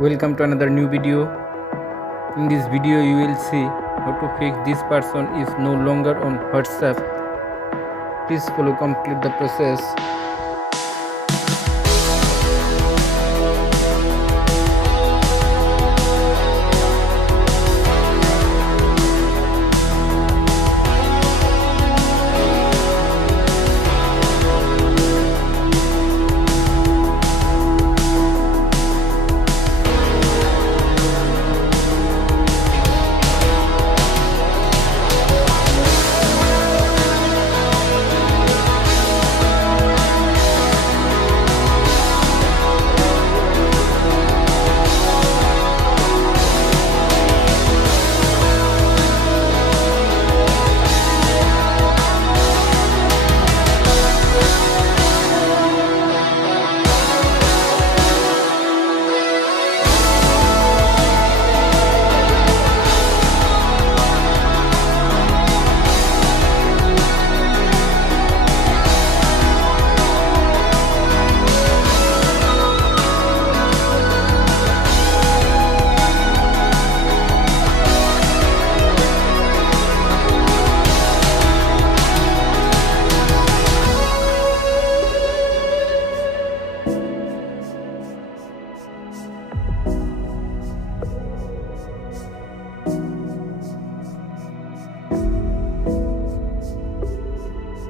Welcome to another new video. In this video you will see how to fix this person is no longer on WhatsApp. Please follow complete the process.